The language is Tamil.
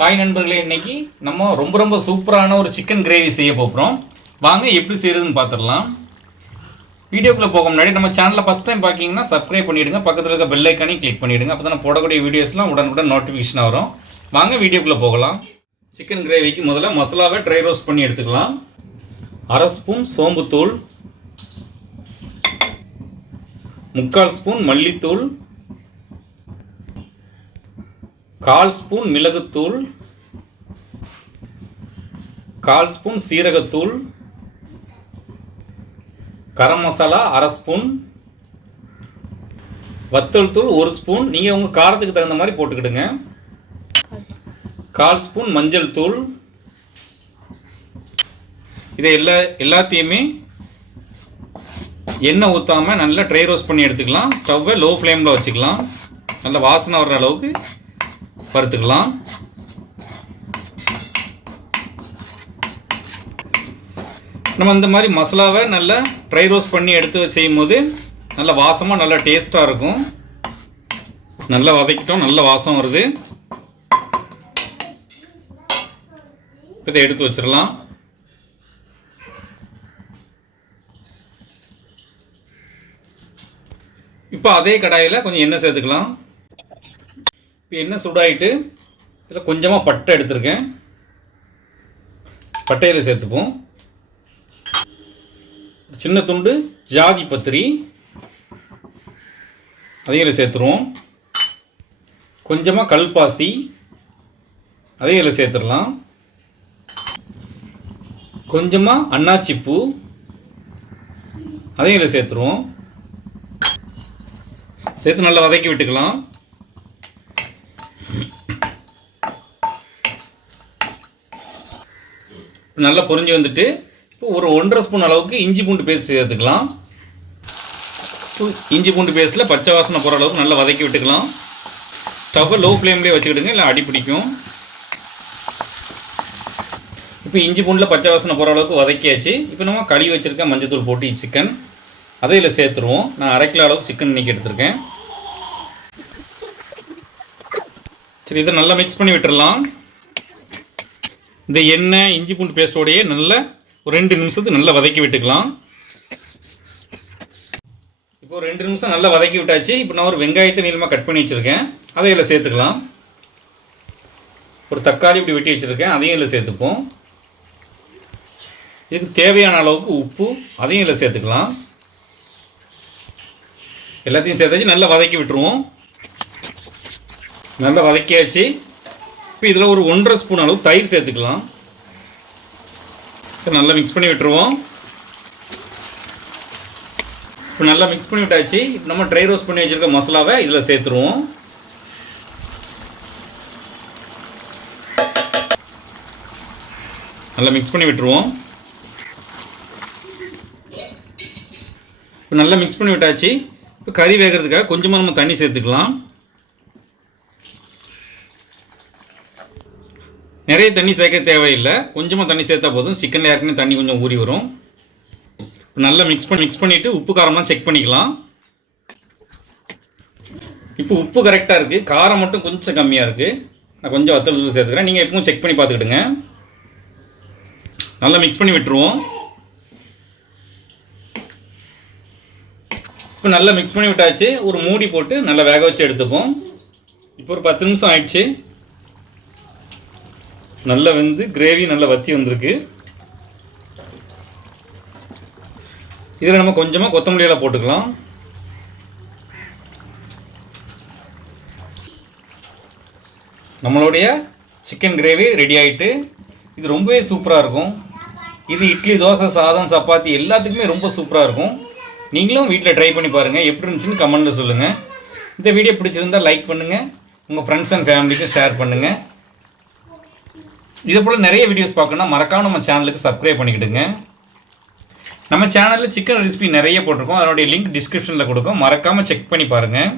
ஹாய் நண்பர்களே இன்னைக்கு நம்ம ரொம்ப ரொம்ப சூப்பரான ஒரு சிக்கன் கிரேவி செய்ய போகிறோம் வாங்க எப்படி செய்கிறதுன்னு பார்த்துடலாம் வீடியோக்குள்ளே போக முன்னாடி நம்ம சேனலில் ஃபஸ்ட் டைம் பார்க்கிங்கன்னா சப்ஸ்கிரைப் பண்ணிவிடுங்க பக்கத்தில் இருக்க பெல் ஐக்கானையும் கிளிக் பண்ணிவிடுங்க அப்போ தான் போடக்கூடிய வீடியோஸ்லாம் உடனுக்குடன் நோட்டிஃபிகேஷன் வரும். வாங்க வீடியோக்குள்ளே போகலாம். சிக்கன் கிரேவிக்கு முதல்ல மசாலாவை ட்ரை ரோஸ்ட் பண்ணி எடுத்துக்கலாம். அரை ஸ்பூன் சோம்புத்தூள் முக்கால் ஸ்பூன் மல்லித்தூள் கால் ஸ்பூன் மிளகுத்தூள் கால் ஸ்பூன் சீரகத்தூள் கரம் மசாலா அரை ஸ்பூன் வத்தல் தூள் ஒரு ஸ்பூன். நீங்கள் உங்கள் காரத்துக்கு தகுந்த மாதிரி போட்டுக்கிடுங்க. கால் ஸ்பூன் மஞ்சள் தூள். இதை எல்லா எல்லாத்தையுமே எண்ணெய் ஊற்றாமல் நல்லா ட்ரை ரோஸ்ட் பண்ணி எடுத்துக்கலாம். ஸ்டவ்வை லோ ஃப்ளேமில் வச்சுக்கலாம். நல்ல வாசனை வர்ற அளவுக்கு வறுத்துக்கலாம் நம்ம இந்த மாதிரி மசாலாவை நல்லா ட்ரை ரோஸ்ட் பண்ணி எடுத்து செய்யும் போது நல்ல வாசமாக நல்லா டேஸ்ட்டாக இருக்கும். நல்லா வதக்கிட்டோம் நல்ல வாசம் வருது. இதை எடுத்து வச்சிடலாம். இப்போ அதே கடாயில் கொஞ்சம் எண்ணெய் சேர்த்துக்கலாம். இப்போ எண்ணெய் சூடாயிட்டு? இதில் கொஞ்சமாக பட்டை எடுத்திருக்கேன். பட்டையில் சேர்த்துப்போம். சின்ன துண்டு ஜாதி பத்திரி. அதையும் சேர்த்துருவோம். கொஞ்சமாக கல்பாசி. அதையும் சேர்த்துடலாம். கொஞ்சமாக அன்னாச்சி பூ. அதையும் இதில் சேர்த்துருவோம். சேர்த்து நல்லா வதக்கி விட்டுக்கலாம். நல்லா பொறிஞ்சு வந்துட்டு இப்போ ஒரு ஒன்றரை ஸ்பூன் அளவுக்கு இஞ்சி பூண்டு பேஸ்ட் சேர்த்துக்கலாம் இஞ்சி பூண்டு பேஸ்ட்டில் பச்சை வாசனை போகிற அளவுக்கு நல்லா வதக்கி விட்டுக்கலாம். ஸ்டவ்வை லோ ஃப்ளேம்லேயே வச்சுக்கிடுங்க இல்லை அடி பிடிக்கும். இப்போ இஞ்சி பூண்டில் பச்சை வாசனை போகிற அளவுக்கு வதக்கியாச்சு. இப்போ நம்ம கழுவி வச்சுருக்க மஞ்சத்தூள் போட்டு சிக்கன் அதை இதில் சேர்த்துருவோம். நான் அரை கிலோ அளவுக்கு சிக்கன் இன்றைக்கி எடுத்திருக்கேன். சரி இதை நல்லா மிக்ஸ் பண்ணி விட்டுடலாம் இந்த எண்ணெய் இஞ்சி பூண்டு பேஸ்ட்டோடையே நல்லா ஒரு ரெண்டு நிமிஷத்துக்கு நல்லா வதக்கி விட்டுக்கலாம். இப்போ ஒரு ரெண்டு நிமிஷம் நல்லா வதக்கி விட்டாச்சு. இப்போ நான் ஒரு வெங்காயத்தை நீளமாக கட் பண்ணி வச்சுருக்கேன். அதை இதில் சேர்த்துக்கலாம். ஒரு தக்காளி இப்படி வெட்டி வச்சுருக்கேன். அதையும் இதில் சேர்த்துப்போம். இதுக்கு தேவையான அளவுக்கு உப்பு அதையும் இதில் சேர்த்துக்கலாம். எல்லாத்தையும் சேர்த்தாச்சு. நல்லா வதக்கி விட்டுருவோம். நல்லா வதக்கியாச்சு. இப்போ இதில் ஒரு ஒன்றரை ஸ்பூன் அளவு தயிர் சேர்த்துக்கலாம். இப்போ நல்லா மிக்ஸ் பண்ணி விட்டுருவோம். இப்போ நல்லா மிக்ஸ் பண்ணி விட்டாச்சு. இப்போ நம்ம ட்ரை ரோஸ்ட் பண்ணி வச்சுருக்க மசாலாவை இதில் சேர்த்துருவோம். நல்லா மிக்ஸ் பண்ணி விட்டுருவோம். இப்போ நல்லா மிக்ஸ் பண்ணி விட்டாச்சு. இப்போ கறி வேகிறதுக்காக கொஞ்சமாக நம்ம தண்ணி சேர்த்துக்கலாம். நிறைய தண்ணி சேர்க்க தேவையில்லை. கொஞ்சமாக தண்ணி சேர்த்தா போதும். சிக்கனில் ஏற்கனவே தண்ணி கொஞ்சம் ஊறி வரும். நல்லா மிக்ஸ் பண்ணி மிக்ஸ் பண்ணிவிட்டு உப்பு காரம்லாம் செக் பண்ணிக்கலாம். இப்போ உப்பு கரெக்டாக இருக்குது காரம் மட்டும் கொஞ்சம் கம்மியாக இருக்குது நான் கொஞ்சம் வத்தல் தூள் சேர்த்துக்கிறேன். நீங்கள் எப்பவும் செக் பண்ணி பார்த்துக்கிடுங்க. நல்லா மிக்ஸ் பண்ணி விட்டுருவோம். இப்போ நல்லா மிக்ஸ் பண்ணி விட்டாச்சு. ஒரு மூடி போட்டு நல்லா வேக வச்சு எடுத்துப்போம். இப்போ ஒரு பத்து நிமிஷம் ஆயிடுச்சு. நல்லா வெந்து கிரேவி நல்லா வத்தி வந்திருக்கு. இதில் நம்ம கொஞ்சமாக கொத்தமல்லியெல்லாம் போட்டுக்கலாம். நம்மளுடைய சிக்கன் கிரேவி ரெடி ஆகிட்டு இது ரொம்பவே சூப்பராக இருக்கும். இது இட்லி தோசை சாதம் சப்பாத்தி எல்லாத்துக்குமே ரொம்ப சூப்பராக இருக்கும். நீங்களும் வீட்டில் ட்ரை பண்ணி பாருங்கள் எப்படி இருந்துச்சுன்னு கமெண்ட்டில் சொல்லுங்கள் இந்த வீடியோ பிடிச்சிருந்தால் லைக் பண்ணுங்கள் உங்கள் ஃப்ரெண்ட்ஸ் அண்ட் ஃபேமிலிக்கும் ஷேர் பண்ணுங்கள் இதே போல் நிறைய வீடியோஸ் பார்க்கணும்னா மறக்காம நம்ம சேனலுக்கு சப்ஸ்கிரைப் பண்ணிக்கிடுங்க. நம்ம சேனலில் சிக்கன் ரெசிபி நிறைய போட்டிருக்கோம். அதனுடைய லிங்க் டிஸ்கிரிப்ஷனில் கொடுக்கும். மறக்காமல் செக் பண்ணி பாருங்கள்